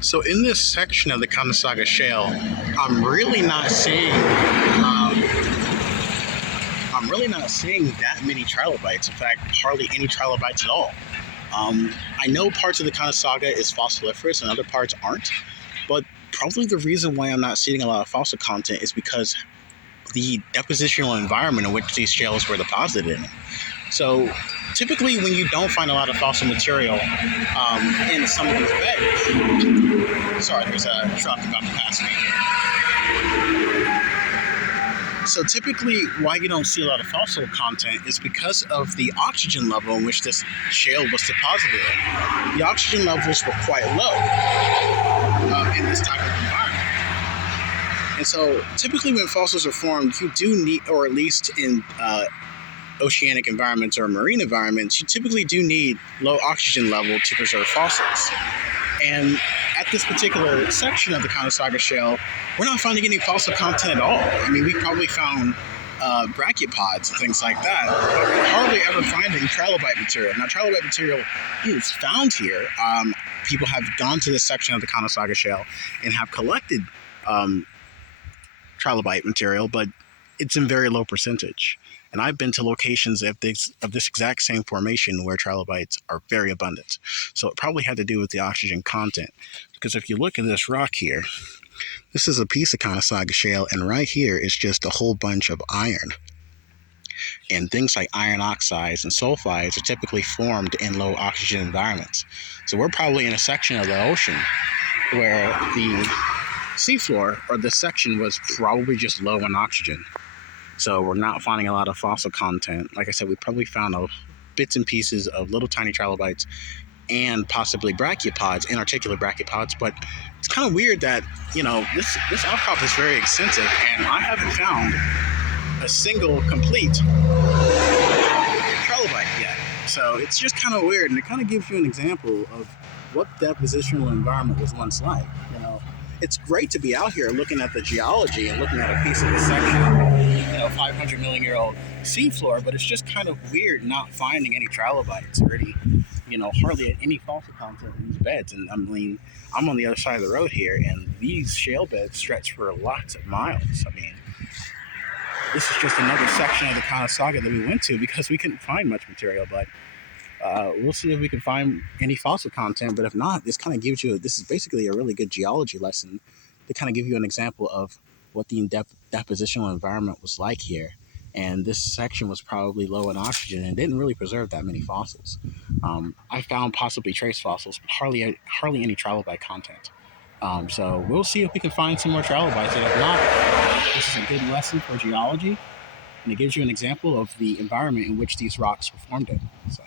So in this section of the Kanasaga Shale, I'm really not seeing that many trilobites. In fact, hardly any trilobites at all. I know parts of the Kanasaga is fossiliferous and other parts aren't, but probably the reason why I'm not seeing a lot of fossil content is because the depositional environment in which these shales were deposited in. So typically when you don't find a lot of fossil material in some of these beds, sorry, there's a truck about to pass me. So typically why you don't see a lot of fossil content is because of the oxygen level in which this shale was deposited in. The oxygen levels were quite low in this type of environment. And so typically when fossils are formed, you do need, or at least in oceanic environments or marine environments, you typically do need low oxygen level to preserve fossils. And at this particular section of the Kanasaga Shale, we're not finding any fossil content at all. I mean, we probably found brachiopods and things like that, but we're hardly ever finding trilobite material. Now, trilobite material is found here. People have gone to this section of the Kanasaga Shale and have collected trilobite material, but it's in very low percentage. And I've been to locations of this exact same formation where trilobites are very abundant. So it probably had to do with the oxygen content. Because if you look at this rock here, this is a piece of Kanasaga Shale, and right here is just a whole bunch of iron. And things like iron oxides and sulfides are typically formed in low oxygen environments. So we're probably in a section of the ocean where the seafloor, or this section, was probably just low in oxygen. So we're not finding a lot of fossil content. Like I said, we probably found bits and pieces of little tiny trilobites and possibly brachiopods, inarticulate brachiopods. But it's kind of weird that, this outcrop is very extensive, and I haven't found a single complete trilobite yet. So it's just kind of weird, and it kind of gives you an example of what depositional environment was once like. It's great to be out here looking at the geology and looking at a piece of the section, 500 million year old seafloor, but it's just kind of weird not finding any trilobites or any, hardly any fossil content in these beds. And I mean, I'm on the other side of the road here, and these shale beds stretch for lots of miles. I mean, this is just another section of the Kanasaga that we went to because we couldn't find much material, but we'll see if we can find any fossil content. But if not, this kind of gives you, this is basically a really good geology lesson to kind of give you an example of what the depositional environment was like here. And this section was probably low in oxygen and didn't really preserve that many fossils. I found possibly trace fossils, but hardly any trilobite content. So we'll see if we can find some more trilobites. And if not, this is a good lesson for geology, and it gives you an example of the environment in which these rocks were formed in. So.